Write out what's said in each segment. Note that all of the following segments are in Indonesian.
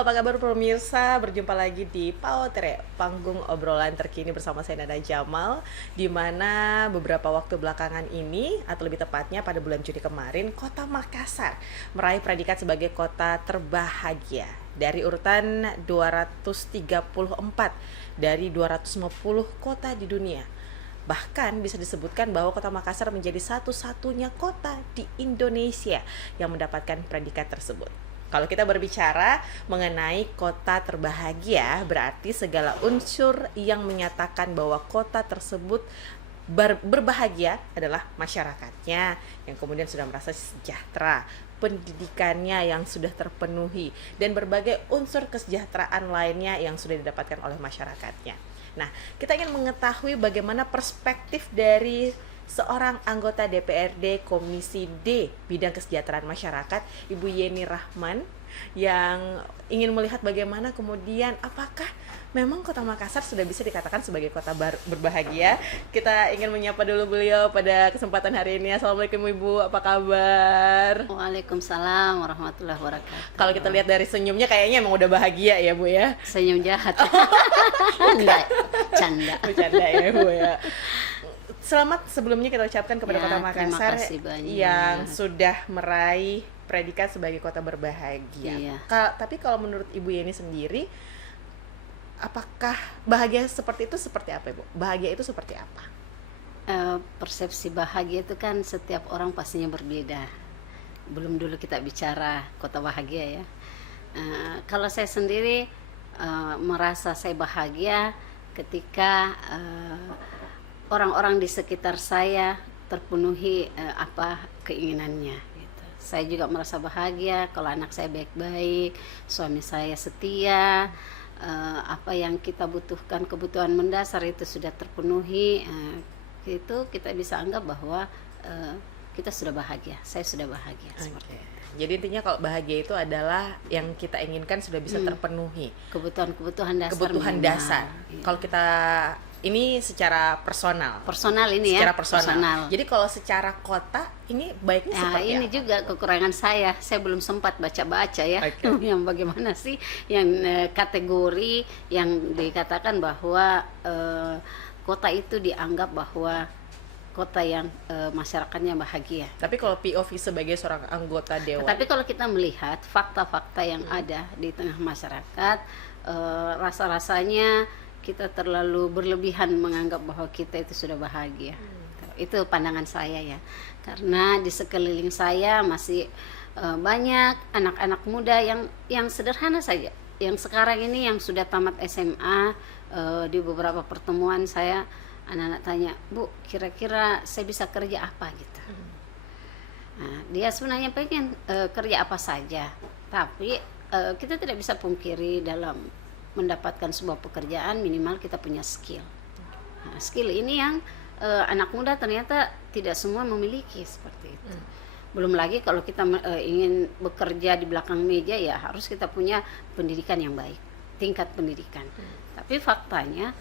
apa kabar pemirsa? Berjumpa lagi di Pautere, panggung obrolan terkini bersama saya Nada Jamal, di mana beberapa waktu belakangan ini, atau lebih tepatnya pada bulan Juni kemarin, Kota Makassar meraih predikat sebagai kota terbahagia dari urutan 234 dari 250 kota di dunia. Bahkan bisa disebutkan bahwa Kota Makassar menjadi satu-satunya kota di Indonesia yang mendapatkan predikat tersebut. Kalau kita berbicara mengenai kota terbahagia, berarti segala unsur yang menyatakan bahwa kota tersebut berbahagia adalah masyarakatnya yang kemudian sudah merasa sejahtera, pendidikannya yang sudah terpenuhi, dan berbagai unsur kesejahteraan lainnya yang sudah didapatkan oleh masyarakatnya. Nah, kita ingin mengetahui bagaimana perspektif dari seorang anggota DPRD Komisi D Bidang Kesejahteraan Masyarakat, Ibu Yeni Rahman, yang ingin melihat bagaimana kemudian apakah memang Kota Makassar sudah bisa dikatakan sebagai kota berbahagia. Kita ingin menyapa dulu beliau pada kesempatan hari ini. Assalamualaikum Ibu, apa kabar? Waalaikumsalam warahmatullahi wabarakatuh. Kalau kita lihat dari senyumnya kayaknya emang udah bahagia ya Bu ya? Senyum jahat. Enggak, canda. Bercanda ya Bu ya. Selamat sebelumnya kita ucapkan kepada Ya, Kota Makassar terima kasih yang banyak. sudah meraih predikat sebagai kota berbahagia. Iya. Tapi kalau menurut Ibu Yeni sendiri, apakah bahagia seperti itu seperti apa Ibu? Bahagia itu seperti apa? Persepsi bahagia itu kan setiap orang pastinya berbeda. Belum dulu kita bicara kota bahagia ya. Kalau saya sendiri merasa saya bahagia ketika orang-orang di sekitar saya terpenuhi apa keinginannya gitu. Saya juga merasa bahagia kalau anak saya baik-baik, suami saya setia, apa yang kita butuhkan, kebutuhan mendasar itu sudah terpenuhi, itu kita bisa anggap bahwa kita sudah bahagia. Saya sudah bahagia. Seperti itu. Jadi intinya kalau bahagia itu adalah yang kita inginkan sudah bisa terpenuhi. Kebutuhan dasar. Kebutuhan minimal. dasar. Iya. Kalau kita ini secara personal. Personal ini Secara ya. personal. Jadi kalau secara kota ini baiknya Nah, seperti ini apa? juga kekurangan saya. Saya belum sempat baca-baca ya. Oke. Yang bagaimana sih yang kategori yang dikatakan bahwa kota itu dianggap bahwa kota yang masyarakatnya bahagia. Tapi kalau POV sebagai seorang anggota dewan, Tapi kalau kita melihat fakta-fakta yang ada di tengah masyarakat, rasa-rasanya kita terlalu berlebihan menganggap bahwa kita itu sudah bahagia. Itu pandangan saya ya. Karena di sekeliling saya masih banyak anak-anak muda yang sederhana saja. Yang sekarang ini yang sudah tamat SMA, di beberapa pertemuan saya anak-anak tanya, "Bu, kira-kira saya bisa kerja apa?" gitu. Nah, dia sebenarnya pengen kerja apa saja, tapi kita tidak bisa pungkiri dalam mendapatkan sebuah pekerjaan minimal kita punya skill. Nah, skill ini yang anak muda ternyata tidak semua memiliki seperti itu. Belum lagi kalau kita ingin bekerja di belakang meja ya harus kita punya pendidikan yang baik, tingkat pendidikan. Tapi faktanya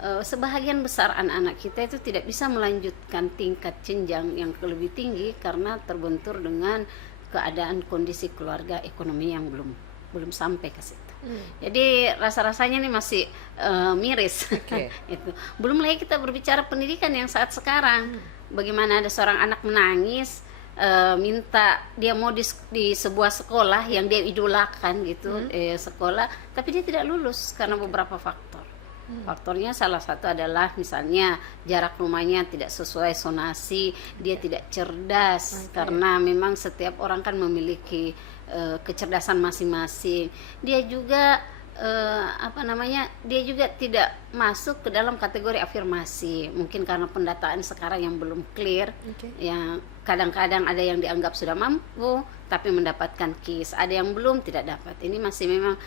sebahagian besar anak-anak kita itu tidak bisa melanjutkan tingkat jenjang yang lebih tinggi karena terbentur dengan keadaan kondisi keluarga ekonomi yang belum sampai ke situ. Jadi rasa-rasanya nih masih miris. Oke. Itu. Belum lagi kita berbicara pendidikan yang saat sekarang. Bagaimana ada seorang anak menangis minta dia mau di sebuah sekolah yang dia idolakan gitu, sekolah, tapi dia tidak lulus karena beberapa faktor. Faktornya salah satu adalah misalnya jarak rumahnya tidak sesuai zonasi, dia tidak cerdas karena memang setiap orang kan memiliki kecerdasan masing-masing. Dia juga dia juga tidak masuk ke dalam kategori afirmasi, mungkin karena pendataan sekarang yang belum clear. Yang kadang-kadang ada yang dianggap sudah mampu tapi mendapatkan KIS, ada yang belum, tidak dapat. Ini masih memang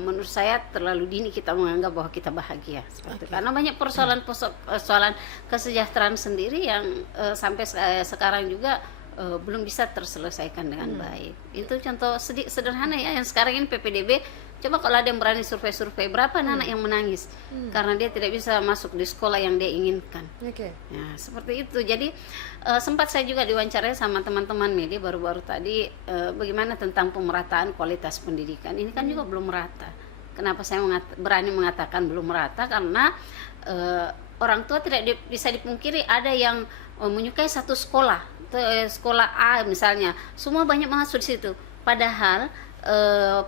menurut saya terlalu dini kita menganggap bahwa kita bahagia seperti itu. Karena banyak persoalan kesejahteraan sendiri yang sampai sekarang juga belum bisa terselesaikan dengan baik. Itu contoh sederhana ya, yang sekarang ini PPDB. Coba kalau ada yang berani survei-survei, berapa anak yang menangis karena dia tidak bisa masuk di sekolah yang dia inginkan. Ya, seperti itu. Jadi sempat saya juga diwawancarai sama teman-teman media baru-baru tadi, bagaimana tentang pemerataan kualitas pendidikan. Ini kan juga belum merata. Kenapa saya berani mengatakan belum merata? Karena orang tua tidak bisa dipungkiri ada yang menyukai satu sekolah, sekolah A misalnya, semua banyak masuk di situ. Padahal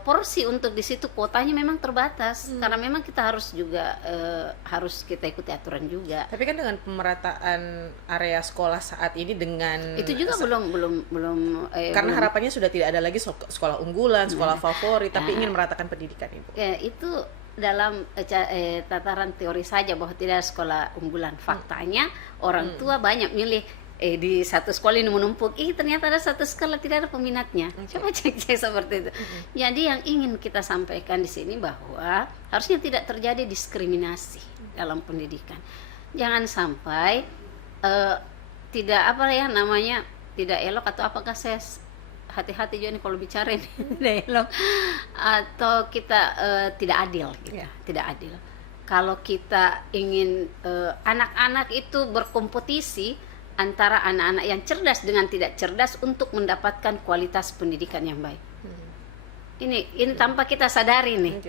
porsi untuk di situ kuotanya memang terbatas, karena memang kita harus juga harus kita ikuti aturan juga. Tapi kan dengan pemerataan area sekolah saat ini dengan itu juga belum karena harapannya sudah tidak ada lagi sekolah unggulan, sekolah favorit, tapi ingin meratakan pendidikan, Ibu. Ya, itu dalam tataran teori saja bahwa tidak ada sekolah unggulan. Faktanya orang tua banyak milih di satu sekolah ini menumpuk, ternyata ada satu sekolah tidak ada peminatnya. Coba cek seperti itu. Jadi yang ingin kita sampaikan di sini bahwa harusnya tidak terjadi diskriminasi dalam pendidikan. Jangan sampai tidak tidak elok, atau apakah saya hati-hati juga nih kalau bicara ini tidak elok, atau kita tidak adil gitu. Tidak adil. Kalau kita ingin anak-anak itu berkompetisi antara anak-anak yang cerdas dengan tidak cerdas untuk mendapatkan kualitas pendidikan yang baik. Ini tanpa kita sadari nih.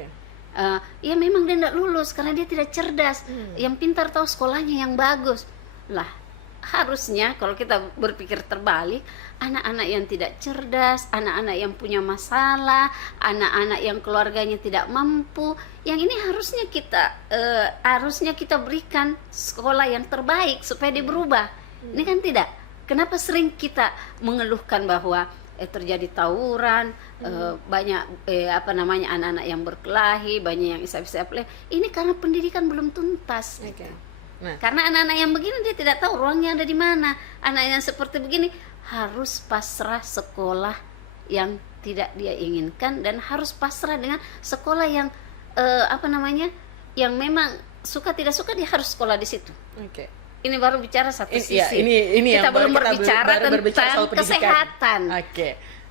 Ya memang dia tidak lulus karena dia tidak cerdas. Yang pintar tahu sekolahnya yang bagus. Lah, harusnya kalau kita berpikir terbalik, anak-anak yang tidak cerdas, anak-anak yang punya masalah, anak-anak yang keluarganya tidak mampu, yang ini harusnya kita berikan sekolah yang terbaik supaya dia berubah. Ini kan tidak. Kenapa sering kita mengeluhkan bahwa terjadi tawuran, banyak anak-anak yang berkelahi, banyak yang isap-isap. Ini karena pendidikan belum tuntas. Nah, karena anak-anak yang begini dia tidak tahu ruangnya ada di mana. Anak yang seperti begini harus pasrah sekolah yang tidak dia inginkan, dan harus pasrah dengan sekolah yang yang memang suka tidak suka dia harus sekolah di situ. Ini baru bicara satu sisi. Ini kita belum berbicara tentang kesehatan.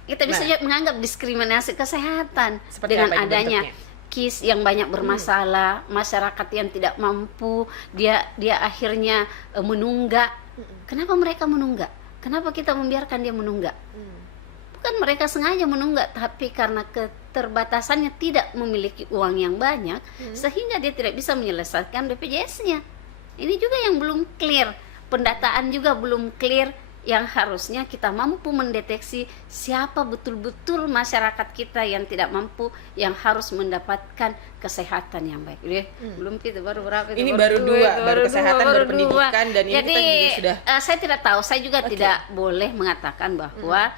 Kita bisa juga menganggap diskriminasi kesehatan dengan adanya KIS yang banyak bermasalah, masyarakat yang tidak mampu, dia akhirnya menunggak. Kenapa mereka menunggak? Kenapa kita membiarkan dia menunggak? Bukan mereka sengaja menunggak, tapi karena keterbatasannya tidak memiliki uang yang banyak, sehingga dia tidak bisa menyelesaikan BPJS-nya. Ini juga yang belum clear, pendataan juga belum clear, yang harusnya kita mampu mendeteksi siapa betul-betul masyarakat kita yang tidak mampu, yang harus mendapatkan kesehatan yang baik. Belum kita baru berapa itu? Ini baru dua, baru kesehatan, baru pendidikan, dan ini jadi, kita juga sudah. Saya tidak tahu, saya juga tidak boleh mengatakan bahwa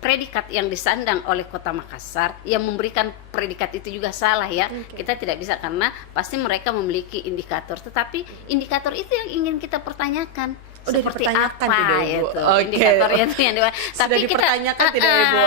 predikat yang disandang oleh Kota Makassar yang memberikan predikat itu juga salah ya. Kita tidak bisa, karena pasti mereka memiliki indikator, tetapi indikator itu yang ingin kita pertanyakan. Seperti apa itu indikatornya itu yang tapi dipertanyakan tidak, Ibu.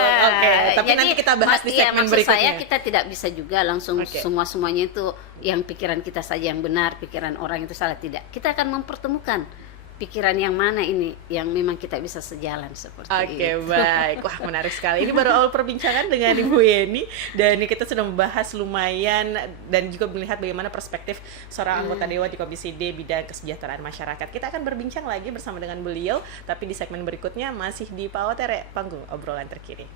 Tapi jadi, nanti kita bahas di segmen berikutnya. Saya kita tidak bisa juga langsung semuanya itu yang pikiran kita saja yang benar, pikiran orang itu salah, tidak. Kita akan mempertemukan pikiran yang mana ini yang memang kita bisa sejalan seperti itu. Baik. Wah, menarik sekali. Ini baru awal perbincangan dengan Ibu Yeni, dan kita sudah membahas lumayan dan juga melihat bagaimana perspektif seorang anggota dewan di Komisi D bidang kesejahteraan masyarakat. Kita akan berbincang lagi bersama dengan beliau, tapi di segmen berikutnya masih di PAO-TERE, panggung obrolan terkini.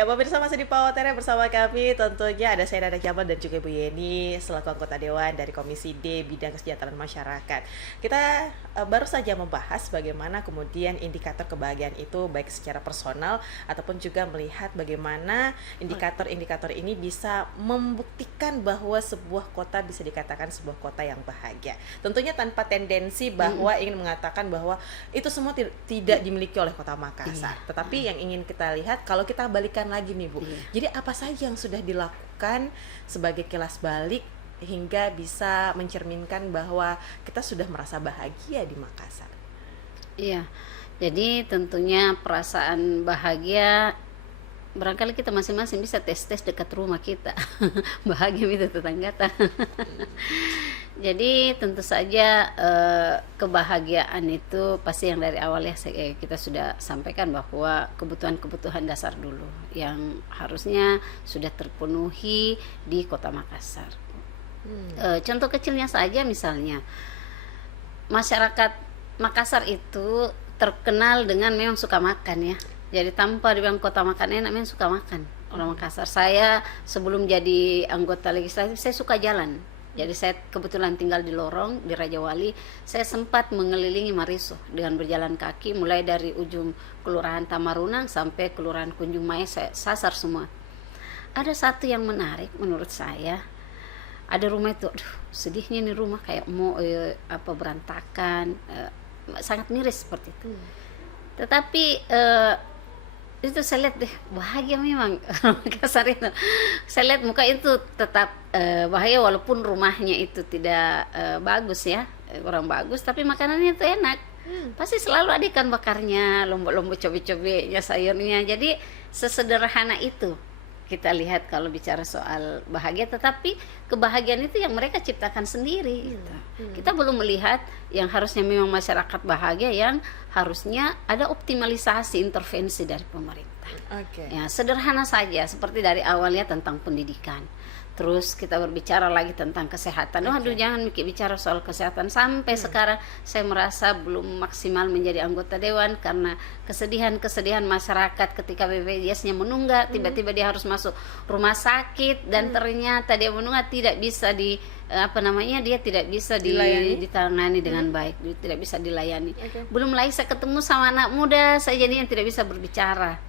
Ya, pemirsa, masih di PAO-TERE bersama kami. Tentunya ada saya Nada Jamal dan juga Ibu Yeni selaku anggota dewan dari Komisi D bidang kesejahteraan masyarakat. Kita baru saja membahas bagaimana kemudian indikator kebahagiaan itu baik secara personal ataupun juga melihat bagaimana indikator-indikator ini bisa membuktikan bahwa sebuah kota bisa dikatakan sebuah kota yang bahagia. Tentunya tanpa tendensi bahwa ingin mengatakan bahwa itu semua tidak dimiliki oleh Kota Makassar. Tetapi yang ingin kita lihat, kalau kita balikan lagi nih, Bu. Jadi apa saja yang sudah dilakukan sebagai kilas balik hingga bisa mencerminkan bahwa kita sudah merasa bahagia di Makassar? Iya, jadi tentunya perasaan bahagia barangkali kita masing-masing bisa tes-tes dekat rumah kita. Bahagia itu tetangga. Jadi tentu saja kebahagiaan itu pasti yang dari awal ya kita sudah sampaikan bahwa kebutuhan-kebutuhan dasar dulu yang harusnya sudah terpenuhi di Kota Makassar. Contoh kecilnya saja misalnya masyarakat Makassar itu terkenal dengan memang suka makan ya. Jadi tanpa dibilang kota makan enak, memang suka makan orang Makassar. Saya sebelum jadi anggota legislatif saya suka jalan. Jadi saya kebetulan tinggal di Lorong, di Raja Wali. Saya sempat mengelilingi Mariso dengan berjalan kaki mulai dari ujung Kelurahan Tamarunang sampai Kelurahan Kunjung Maya, saya sasar semua. Ada satu yang menarik menurut saya. Ada rumah itu, aduh, sedihnya nih rumah kayak mau berantakan, sangat miris seperti itu. Tetapi itu saya lihat deh bahagia memang Makassar itu. Saya lihat muka itu tetap bahagia walaupun rumahnya itu tidak bagus ya, kurang bagus, tapi makanannya itu enak. Pasti selalu ada ikan bakarnya, lombok-lombok cobe-cobenya, sayurnya. Jadi sesederhana itu kita lihat kalau bicara soal bahagia, tetapi kebahagiaan itu yang mereka ciptakan sendiri gitu. Kita belum melihat yang harusnya memang masyarakat bahagia, yang harusnya ada optimalisasi intervensi dari pemerintah. Ya, sederhana saja seperti dari awalnya tentang pendidikan. Terus kita berbicara lagi tentang kesehatan. Aduh, jangan bicara soal kesehatan. Sampai sekarang saya merasa belum maksimal menjadi anggota dewan karena kesedihan-kesedihan masyarakat ketika BPJS-nya menunggak, tiba-tiba dia harus masuk rumah sakit dan ternyata dia menunggak tidak bisa dia tidak bisa ditangani dengan baik, tidak bisa dilayani. Belum lagi saya ketemu sama anak muda, saya jadi yang tidak bisa berbicara.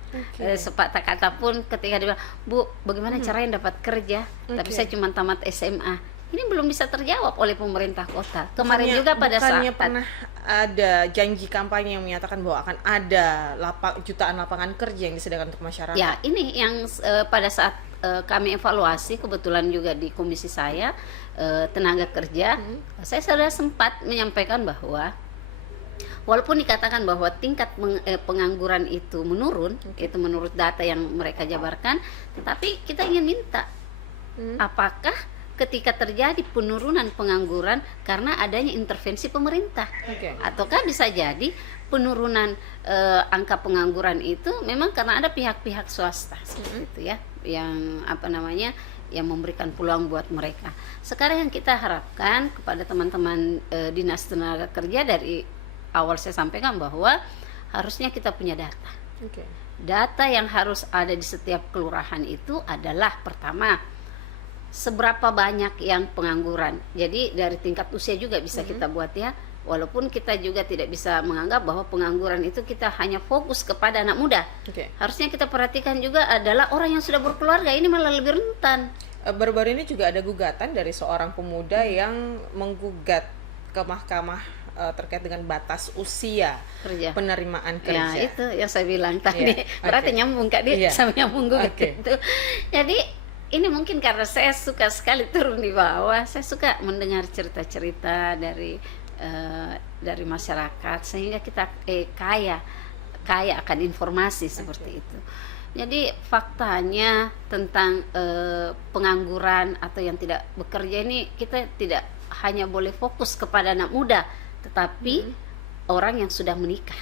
Sepatah kata pun ketika dia bilang, "Bu, bagaimana caranya dapat kerja?" Tapi saya cuma tamat SMA. Ini belum bisa terjawab oleh pemerintah kota. Kemarin juga pada saat pernah ada janji kampanye yang menyatakan bahwa akan ada jutaan lapangan kerja yang disediakan untuk masyarakat. Ya, ini yang pada saat kami evaluasi, kebetulan juga di komisi saya tenaga kerja, saya sudah sempat menyampaikan bahwa walaupun dikatakan bahwa tingkat pengangguran itu menurun, itu menurut data yang mereka jabarkan, tetapi kita ingin minta apakah ketika terjadi penurunan pengangguran karena adanya intervensi pemerintah, ataukah bisa jadi penurunan angka pengangguran itu memang karena ada pihak-pihak swasta seperti itu ya, yang yang memberikan peluang buat mereka. Sekarang yang kita harapkan kepada teman-teman dinas tenaga kerja, dari awal saya sampaikan bahwa harusnya kita punya data. Data yang harus ada di setiap kelurahan itu adalah pertama, seberapa banyak yang pengangguran. Jadi dari tingkat usia juga bisa kita buat ya. Walaupun kita juga tidak bisa menganggap bahwa pengangguran itu kita hanya fokus kepada anak muda. Harusnya kita perhatikan juga adalah orang yang sudah berkeluarga, ini malah lebih rentan. Baru-baru ini juga ada gugatan dari seorang pemuda yang menggugat ke mahkamah terkait dengan batas usia penerimaan kerja. Ya, itu yang saya bilang tadi. Berarti nyambung Kak dia sama nyambung gugat itu. Jadi ini mungkin karena saya suka sekali turun di bawah, saya suka mendengar cerita-cerita dari masyarakat sehingga kita kaya akan informasi seperti itu. Jadi faktanya tentang pengangguran atau yang tidak bekerja ini, kita tidak hanya boleh fokus kepada anak muda, tetapi orang yang sudah menikah.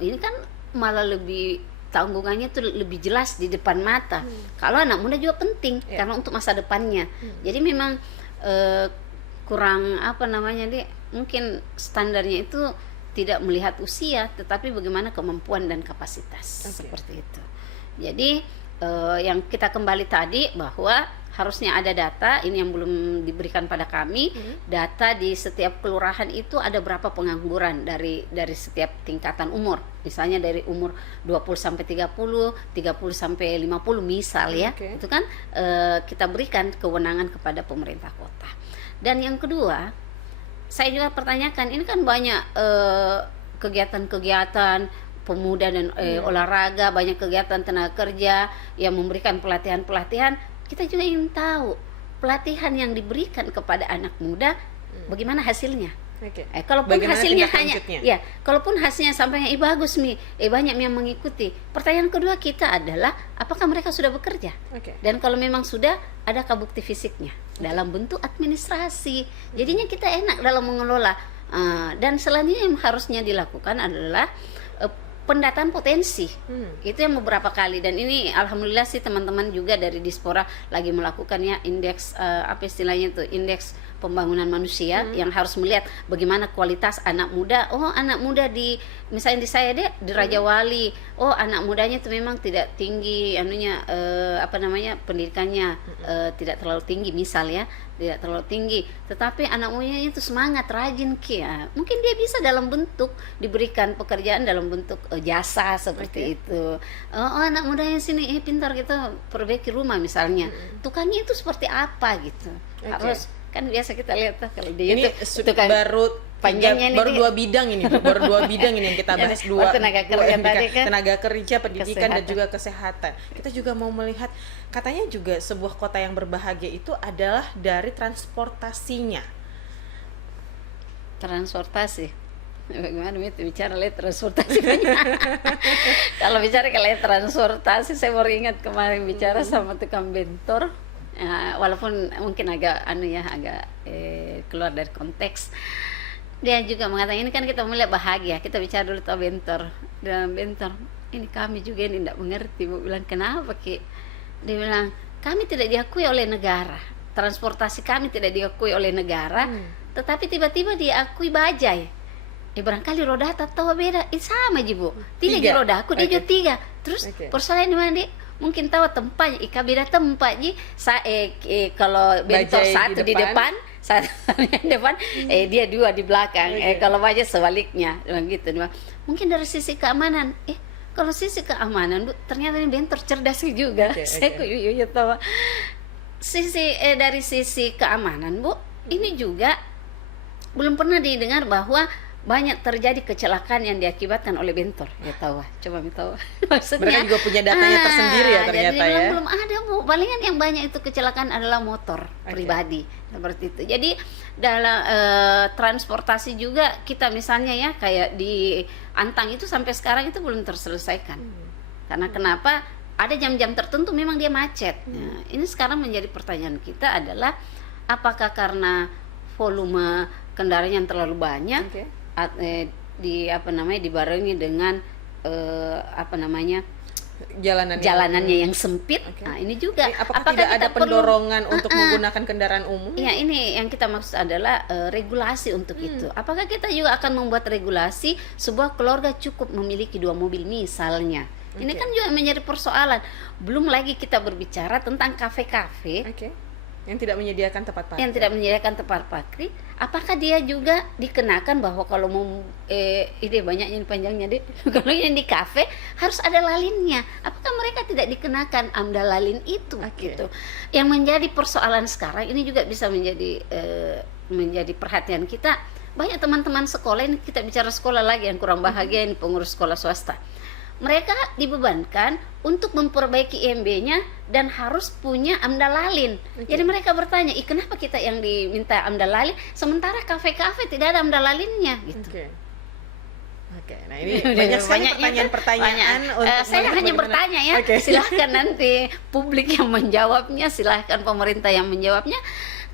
Ini kan malah lebih tanggungannya itu lebih jelas di depan mata. Kalau anak muda juga penting karena untuk masa depannya. Jadi memang kurang dia mungkin standarnya itu tidak melihat usia, tetapi bagaimana kemampuan dan kapasitas seperti itu. Jadi yang kita kembali tadi bahwa harusnya ada data, ini yang belum diberikan pada kami, data di setiap kelurahan itu ada berapa pengangguran dari setiap tingkatan umur. Misalnya dari umur 20 sampai 30, 30 sampai 50 misal ya. Itu kan kita berikan kewenangan kepada pemerintah kota. Dan yang kedua, saya juga pertanyakan, ini kan banyak kegiatan-kegiatan pemuda dan olahraga, banyak kegiatan tenaga kerja yang memberikan pelatihan-pelatihan. Kita juga ingin tahu pelatihan yang diberikan kepada anak muda, bagaimana hasilnya? Oke. Kalaupun Bagaimana hasilnya tindak hanya, lanjutnya? ya, kalaupun hasilnya sampai bagus Mi, banyak yang mengikuti. Pertanyaan kedua kita adalah, apakah mereka sudah bekerja? Oke. Dan kalau memang sudah, adakah bukti fisiknya dalam bentuk administrasi? Jadinya kita enak dalam mengelola. Dan selanjutnya yang harusnya dilakukan adalah pendataan potensi. Itu yang beberapa kali, dan ini alhamdulillah sih teman-teman juga dari Dispora lagi melakukan ya indeks apa istilahnya itu, indeks pembangunan manusia yang harus melihat bagaimana kualitas anak muda. Oh, anak muda di misalnya di saya deh di Raja Wali, oh anak mudanya itu memang tidak tinggi anunya apa namanya pendidikannya tidak terlalu tinggi misal ya, tidak terlalu tinggi, tetapi anak mudanya itu semangat, rajin mungkin dia bisa dalam bentuk diberikan pekerjaan dalam bentuk jasa seperti itu. Oh, anak mudanya sini pintar gitu perbaiki rumah misalnya, tukangnya itu seperti apa gitu. Harus kan biasa kita lihat tuh kalau di ini YouTube tukang baru panjangnya baru dua bidang ini, baru dua bidang ini yang kita bahas, dua tenaga kerja tadi kan, tenaga kerja, pendidikan, kesehatan, dan juga kesehatan. Kita juga mau melihat, katanya juga sebuah kota yang berbahagia itu adalah dari transportasinya. Transportasi bagaimana itu bicara lihat transportasi banyak. Kalau bicara kalau transportasi saya baru ingat kemarin bicara sama tukang bentor. Walaupun mungkin agak agak keluar dari konteks, dia juga mengatakan ini kan kita mulai bahagia, kita bicara dulu tentang bentor. Dalam bentor ini kami juga ini tidak mengerti. Bu bilang kenapa Ki? Dia bilang kami tidak diakui oleh negara, transportasi kami tidak diakui oleh negara, tetapi tiba-tiba diakui bajai. Barangkali roda tahu beda, sama aja Bu, tiga roda aku dia juga tiga. Terus persoalan di mana? Mungkin tahu tempatnya, beda tempat ji. Kalau bentor satu di depan, satu di depan, dia dua di belakang. Kalau bajai sebaliknya, begitu. Mungkin dari sisi keamanan, kalau sisi keamanan, Bu, ternyata ini bentor cerdas juga. Saya tahu. Dari sisi keamanan, Bu, ini juga belum pernah didengar bahwa banyak terjadi kecelakaan yang diakibatkan oleh bentor. Ya tahu, coba tahu. Maksudnya mereka juga punya datanya tersendiri ya ternyata jadi ya. Belum ada Bu, palingan yang banyak itu kecelakaan adalah motor pribadi seperti itu. Jadi dalam transportasi juga kita misalnya ya kayak di Antang itu sampai sekarang itu belum terselesaikan. Karena kenapa? Ada jam-jam tertentu memang dia macet. Nah, ini sekarang menjadi pertanyaan kita adalah apakah karena volume kendaraan yang terlalu banyak, dibarengi dengan jalanannya yang sempit. Nah, ini juga apakah tidak ada pendorongan untuk menggunakan kendaraan umum? Ya, ini yang kita maksud adalah regulasi untuk itu. Apakah kita juga akan membuat regulasi sebuah keluarga cukup memiliki 2 mobil misalnya? Ini kan juga menjadi persoalan. Belum lagi kita berbicara tentang kafe-kafe yang tidak menyediakan tempat parkir. Yang tidak menyediakan tempat parkir, apakah dia juga dikenakan bahwa kalau mau ide banyak yang panjangnya deh. Kalau yang di kafe harus ada lalinnya. Apakah mereka tidak dikenakan amdal lalin itu gitu. Yang menjadi persoalan sekarang ini juga bisa menjadi perhatian kita. Banyak teman-teman sekolah, ini kita bicara sekolah lagi yang kurang bahagia, ini pengurus sekolah swasta. Mereka dibebankan untuk memperbaiki IMB-nya dan harus punya amdal lalin. Jadi mereka bertanya, kenapa kita yang diminta amdal lalin sementara kafe-kafe tidak ada amdal lalinnya gitu. Nah ini banyak pertanyaan-pertanyaan untuk saya hanya bertanya ya. Silahkan nanti publik yang menjawabnya, silahkan pemerintah yang menjawabnya.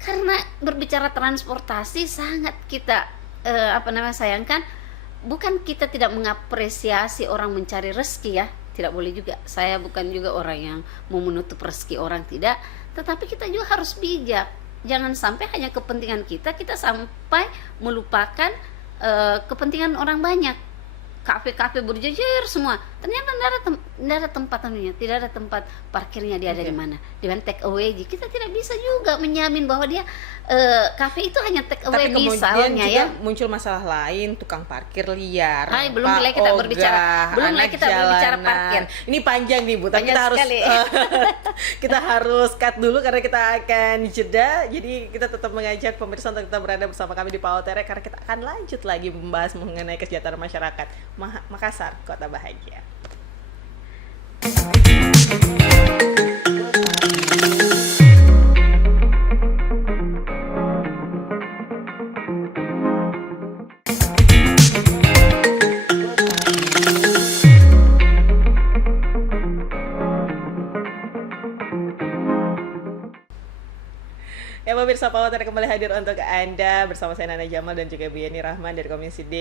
Karena berbicara transportasi sangat kita sayangkan. Bukan kita tidak mengapresiasi orang mencari rezeki ya, tidak boleh juga. Saya bukan juga orang yang mau menutup rezeki orang, tidak. Tetapi kita juga harus bijak. Jangan sampai hanya kepentingan kita sampai melupakan kepentingan orang banyak. Kafe-kafe berjejer semua. Ternyata tidak ada tempat tidak ada tempat parkirnya. Dia ada di mana? Di mana take away. Kita tidak bisa juga menjamin bahwa dia kafe itu hanya take away. Tapi misalnya kemudian ya muncul masalah lain, tukang parkir liar. Belum lagi kita berbicara parkir. Ini panjang nih Bu, tapi kita harus cut dulu karena kita akan jeda. Jadi kita tetap mengajak pemirsa untuk tetap berada bersama kami di PAO-TERE karena kita akan lanjut lagi membahas mengenai kesejahteraan masyarakat Makassar, Kota Bahagia. pemirsa Pautere kembali hadir untuk Anda bersama saya Nana Jamal dan juga Bu Yeni Rahman dari Komisi D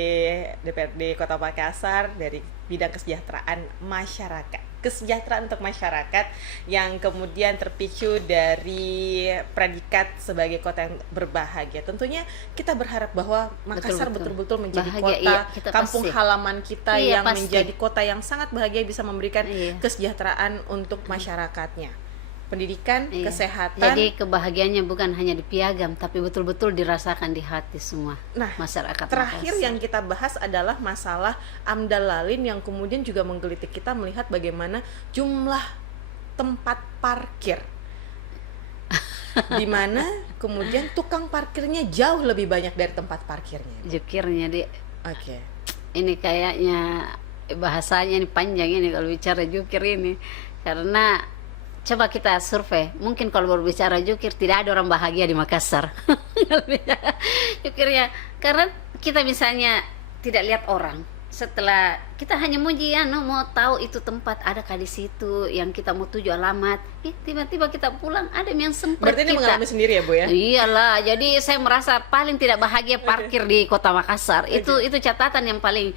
DPRD Kota Makassar dari bidang kesejahteraan masyarakat. Kesejahteraan untuk masyarakat yang kemudian terpicu dari predikat sebagai kota yang berbahagia. Tentunya kita berharap bahwa Makassar betul-betul menjadi bahagia, kota kampung pasti. Halaman kita yang pasti. Menjadi kota yang sangat bahagia, bisa memberikan kesejahteraan untuk masyarakatnya. Pendidikan, kesehatan. Jadi kebahagiaannya bukan hanya di piagam, tapi betul-betul dirasakan di hati semua masyarakat. Terakhir Makassar. Yang kita bahas adalah masalah AMDAL Lalin yang kemudian juga menggelitik kita melihat bagaimana jumlah tempat parkir di mana kemudian tukang parkirnya jauh lebih banyak dari tempat parkirnya. Jukirnya ini kayaknya bahasanya ini panjang ini kalau bicara jukir ini, karena coba kita survei, mungkin kalau berbicara jukir tidak ada orang bahagia di Makassar. Jukirnya, karena kita misalnya tidak lihat orang. Setelah kita hanya mau mau tahu itu tempat adakah di situ yang kita mau tuju alamat, tiba-tiba kita pulang ada yang sempat. Berarti ini mengalami sendiri ya Bu ya? Iyalah, jadi saya merasa paling tidak bahagia parkir di Kota Makassar. Itu catatan yang paling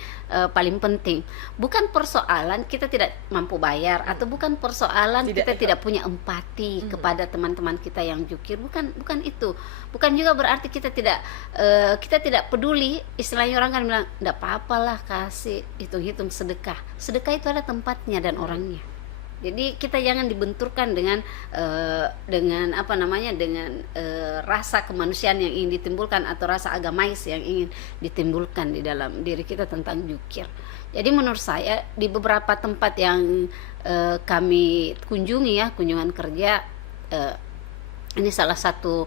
penting. Bukan persoalan kita tidak mampu bayar atau bukan persoalan kita tidak punya empati kepada teman-teman kita yang jukir. Bukan itu. Bukan juga berarti kita tidak peduli. Istilahnya orang kan bilang enggak apa-apalah, kasih hitung-hitung sedekah itu ada tempatnya dan orangnya. Jadi kita jangan dibenturkan dengan rasa kemanusiaan yang ingin ditimbulkan atau rasa agamais yang ingin ditimbulkan di dalam diri kita tentang jukir. Jadi menurut saya di beberapa tempat yang kami kunjungi kunjungan kerja, ini salah satu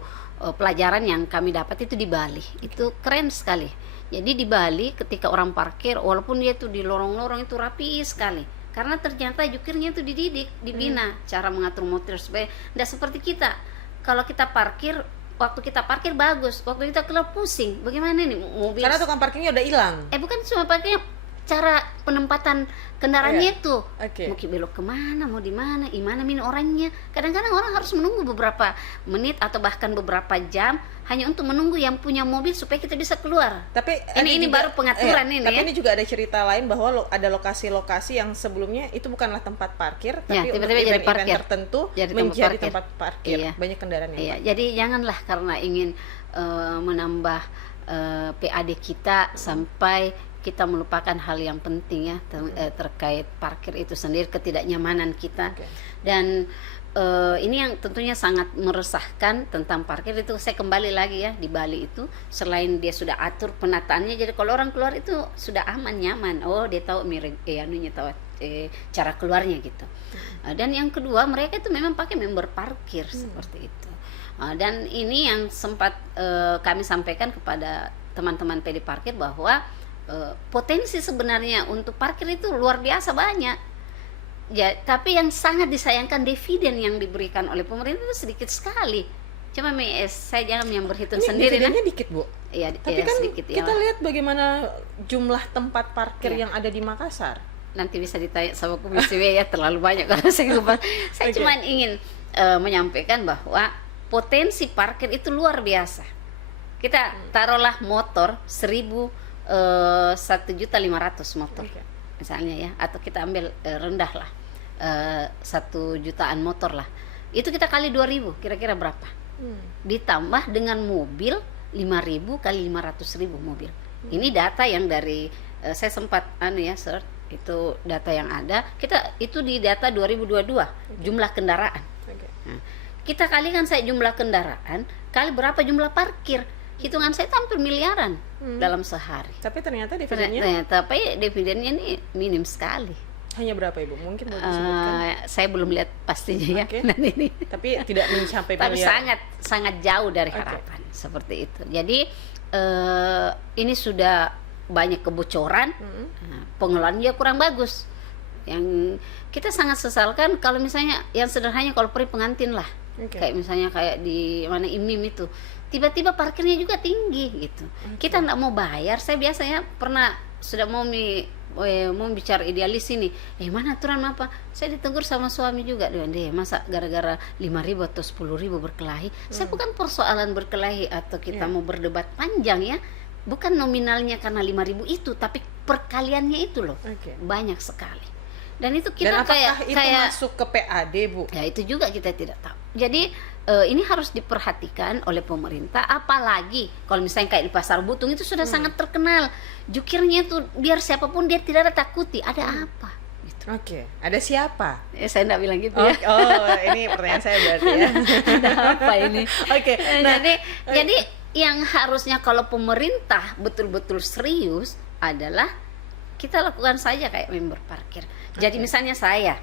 pelajaran yang kami dapat itu di Bali. Itu keren sekali. Jadi di Bali ketika orang parkir, walaupun dia tuh di lorong-lorong itu rapi sekali, karena ternyata jukirnya itu dididik, dibina cara mengatur motor supaya tidak seperti kita. Kalau kita parkir, waktu kita parkir bagus, waktu kita keluar pusing. Bagaimana nih mobil? Karena tukang parkirnya udah hilang. Bukan cuma parkirnya, cara penempatan kendaraannya itu. Mau belok kemana, mau di mana, min orangnya. Kadang-kadang orang harus menunggu beberapa menit atau bahkan beberapa jam hanya untuk menunggu yang punya mobil supaya kita bisa keluar. Tapi ini juga, baru pengaturan ini. Tapi ini juga ada cerita lain bahwa ada lokasi-lokasi yang sebelumnya itu bukanlah tempat parkir, tapi tiba-tiba untuk event-event tertentu menjadi tempat parkir. Banyak kendaraan yang parkir. Jadi janganlah karena ingin menambah PAD kita sampai kita melupakan hal yang penting terkait parkir itu sendiri, ketidaknyamanan kita. Dan ini yang tentunya sangat meresahkan tentang parkir itu. Saya kembali lagi di Bali itu, selain dia sudah atur penataannya, jadi kalau orang keluar itu sudah aman, nyaman. Dia tahu cara keluarnya gitu. Dan yang kedua, mereka itu memang pakai member parkir seperti itu. Dan ini yang sempat kami sampaikan kepada teman-teman PD Parkir bahwa potensi sebenarnya untuk parkir itu luar biasa banyak. Tapi yang sangat disayangkan dividen yang diberikan oleh pemerintah itu sedikit sekali. Cuma saya jangan yang berhitung sendiri. Dividennya dikit Bu. Tapi kan sedikit, kita lihat bagaimana jumlah tempat parkir yang ada di Makassar. Nanti bisa ditanya sama Komisi W terlalu banyak kalau saya cuma ingin menyampaikan bahwa potensi parkir itu luar biasa. Kita taruhlah motor 1.500 motor. Misalnya atau kita ambil rendah lah 1 jutaan motor lah, itu kita kali 2.000 kira-kira berapa? Ditambah dengan mobil 5.000 kali 500.000 mobil. Ini data yang dari saya sempat search, itu data yang ada, kita itu di data 2022 jumlah kendaraan. Nah, kita kalikan saya jumlah kendaraan kali berapa jumlah parkir, hitungan saya hampir miliaran dalam sehari. Tapi ternyata dividennya ini minim sekali. Hanya berapa Ibu? Mungkin boleh disebutkan? Saya belum lihat pastinya ini. Tapi tidak mencapai tapi sangat jauh dari harapan seperti itu. Jadi ini sudah banyak kebocoran, pengelolaannya kurang bagus. Yang kita sangat sesalkan kalau misalnya yang sederhananya kalau pengantin lah, kayak misalnya kayak di mana Imim itu, tiba-tiba parkirnya juga tinggi gitu. Kita nggak mau bayar. Saya biasanya pernah sudah mau mau bicara idealis ini, mana aturan apa? Saya ditegur sama suami juga, deh masa gara-gara 5.000 atau 10.000 berkelahi. Saya bukan persoalan berkelahi atau kita mau berdebat panjang ya, bukan nominalnya karena 5.000 itu, tapi perkaliannya itu loh, banyak sekali. Dan itu kita dan apakah itu kayak masuk ke PAD, Bu? Ya itu juga kita tidak tahu. Jadi ini harus diperhatikan oleh pemerintah, apalagi kalau misalnya kayak di Pasar Butung itu sudah sangat terkenal. Jukirnya itu biar siapapun dia tidak ada takuti. Ada apa? Gitu. Ada siapa? Saya enggak bilang gitu ya. Ini pertanyaan saya berarti ya. Ada apa ini? Nah, jadi yang harusnya kalau pemerintah betul-betul serius adalah kita lakukan saja kayak member parkir. Jadi misalnya saya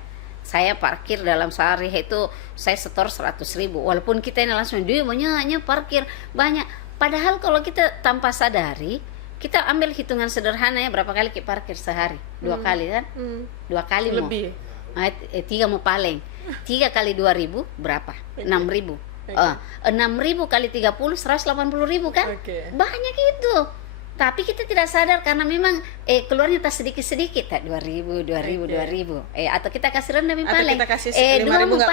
parkir dalam sehari itu saya setor 100.000, walaupun kita ini langsung dia banyaknya parkir banyak, padahal kalau kita tanpa sadari kita ambil hitungan sederhana ya, berapa kali kita parkir sehari? 2 kali kan? 2 kali lebih. 3 mau paling 3 kali 2.000 berapa? 6.000. 6.000 kali 30 180.000 kan? Banyak itu. Tapi kita tidak sadar karena memang keluarnya tas sedikit-sedikit, 2.000 atau kita kasih rendah paling, kita kasih 5.000 nggak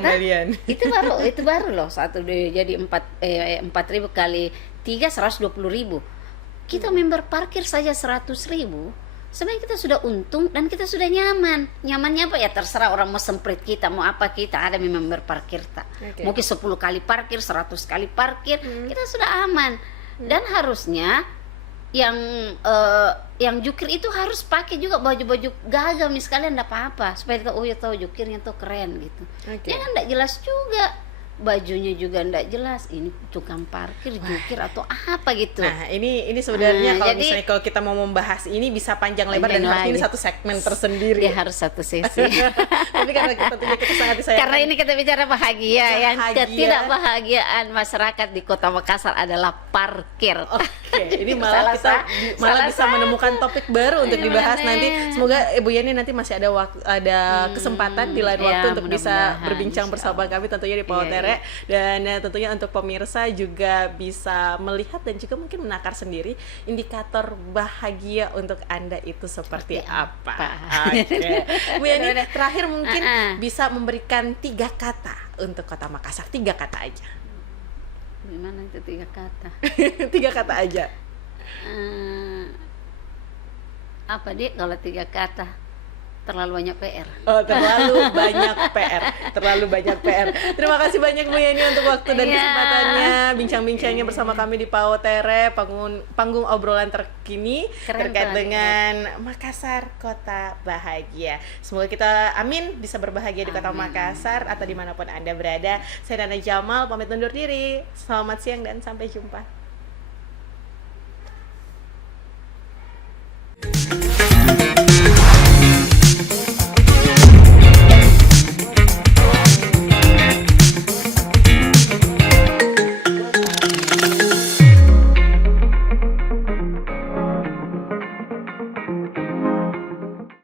kembalian. Itu baru loh, satu jadi 4.000 kali 3 120.000. Kita member parkir saja 100.000, sebenarnya kita sudah untung dan kita sudah nyaman. Nyamannya apa ya, terserah orang mau semprit kita, mau apa kita, ada member parkir tak. Mungkin 10 kali parkir, 100 kali parkir, kita sudah aman. Dan harusnya yang jukir itu harus pakai juga baju-baju gagam sekalian, enggak apa-apa, supaya kita tahu jukirnya tuh keren gitu. Jangan enggak jelas juga, bajunya juga enggak jelas, ini tukang parkir, jukir atau apa gitu. Nah, ini sebenarnya misalnya kalau kita mau membahas ini bisa panjang lebar dan harus ini satu segmen tersendiri. Ya harus satu sesi. Tapi karena tentunya kita sangat disayangkan. Karena ini kita bicara bahagia. Yang ketidakbahagiaan masyarakat di Kota Makassar adalah parkir. Ini malah kita bisa menemukan topik baru untuk dibahas nanti. Semoga Ibu Yani nanti masih ada kesempatan di lain waktu untuk bisa berbincang bersama kami tentunya di Pautere. Dan tentunya untuk pemirsa juga bisa melihat dan juga mungkin menakar sendiri indikator bahagia untuk Anda itu seperti apa. Bu Yani, terakhir mungkin bisa memberikan 3 kata untuk Kota Makassar, 3 kata aja. Gimana itu 3 kata? 3 kata aja. Apa dia kalau 3 kata? Terlalu banyak PR. Terlalu banyak PR. Terima kasih banyak Bu Yani untuk waktu dan kesempatannya bincang-bincangnya bersama kami di Pautere, panggung obrolan terkini terkait dengan Makassar, Kota Bahagia. Semoga kita bisa berbahagia di Kota Makassar atau dimanapun Anda berada. Saya Nana Jamal pamit undur diri. Selamat siang dan sampai jumpa.